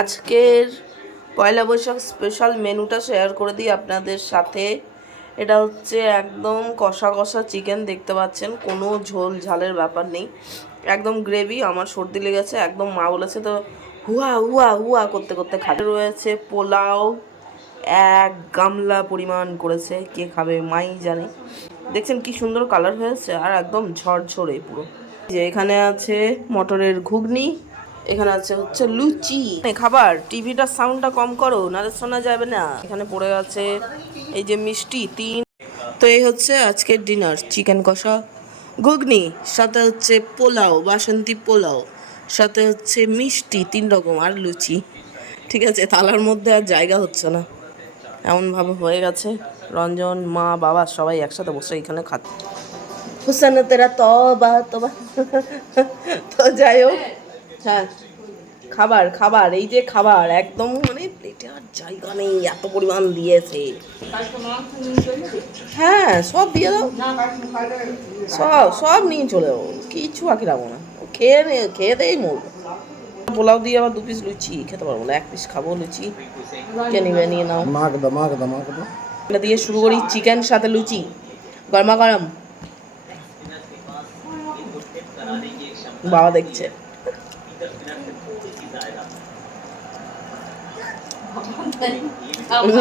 আজকের পয়লা বৈশাখ স্পেশাল মেনুটা শেয়ার করে দিই আপনাদের সাথে। এটা হচ্ছে একদম কষা কষা চিকেন, দেখতে পাচ্ছেন, কোনো ঝোল ঝালের ব্যাপার নেই, একদম গ্রেভি। আমার সর্দি লেগেছে, একদম মা বলেছে তো হুয়া হুয়া হুয়া করতে করতে খাবে। রয়েছে পোলাও, এক গামলা পরিমাণ করেছে, কে খাবে মাই জানে। দেখছেন কি সুন্দর কালার হয়েছে, আর একদম ঝরঝরে পুরো। যে এখানে আছে মটরের ঘুগনি, এখানে আছে হচ্ছে লুচি। খাবার, টিভিটার সাউন্ডটা কম করো, নাহলে শোনা যাবে না। এখানে পড়ে আছে এই যে মিষ্টি তিন। তো এই হচ্ছে আজকের ডিনার, চিকেন কষা, ঘুগনি, সাথে হচ্ছে পোলাও, বাসন্তী পোলাও, সাথে হচ্ছে মিষ্টি 3 রকম, আর লুচি। ঠিক আছে, থালার মধ্যে আর জায়গা হচ্ছে না, এমনভাবে হয়ে গেছে। রঞ্জন, মা, বাবা সবাই একসাথে বসে এখানে খাচ্ছে। হুসেন তেরা তবা তবা। তো যাই হোক, হ্যাঁ, খাবার খাবার এই যে খাবার একদম মানে প্লেটে আর জায়গা নেই, এত পরিমাণ দিয়েছে। হ্যাঁ, সব দিয়ে দাও, সব সব নিয়ে চলে যাবো, কিচ্ছু বাকি রাখবো না। খেয়ে দেই মোর। পোলাও দিয়ে আবার 2 পিস লুচি খেতে পারবো না, 1 পিস খাবো লুচি। কে নিবে নিয়ে নাও। এটা দিয়ে শুরু করি, চিকেন সাথে লুচি, গরমা গরম। বাবা দেখছে।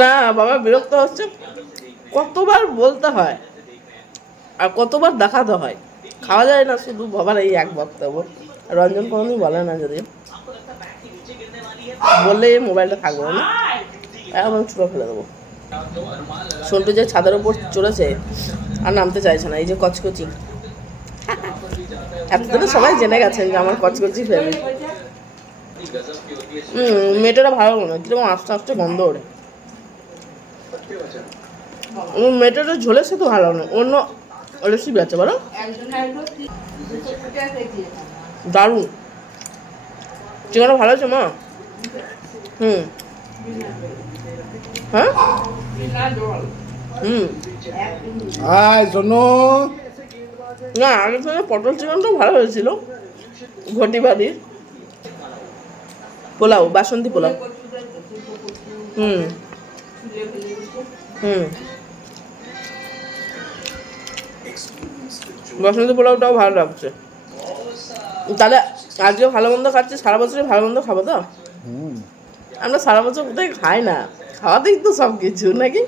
না, বাবা বিরক্ত হচ্ছে, কতবার বলতে হয় আর কতবার দেখাতে হয়, খাওয়া যায় না শুধু বাবার এই এক বক্তব্য। রঞ্জন কোনোদিন বলে না, যদি বললে মোবাইলটা থাকবে না, এখন ছুটো ফেলে দেবো। সন্টু যে ছাদের উপর চড়েছে আর নামতে চাইছে না, এই যে কচকচি। এতদিনে সবাই জেনে গেছেন যে আমার কচকচি ফেভারিট। মেয়েটা ভালো না, কিরকম আস্তে আস্তে গন্ধ ওঠে। মেয়েটাটা ঝোলের সাথে ভালো না, অন্য রেসিপি আছে বলো। দারুণ, চিকেনটা ভালো আছে মা। হ্যাঁ, না আগের থেকে পটল চিকেনটাও ভালো হয়েছিল। ঘটি বাড়ির পোলাও, বাসন্তী পোলাও। বাসন্তী পোলাওটাও ভালো লাগছে। তাহলে আজকে ভালো মন্দ খাচ্ছি, সারা বছরই ভালো মন্দ খাবো তো। আমরা সারা বছর কোথায় খাই না, খাওয়াতেই তো সব কিছু নাকি।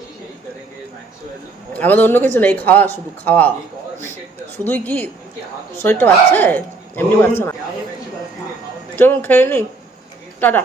আমাদের অন্য কিছু নেই, খাওয়া, শুধু খাওয়া। শুধুই কি শরীরটা বাড়ছে, এমনি বাড়ছে না। চলুন খেয়ে নি, টাটা।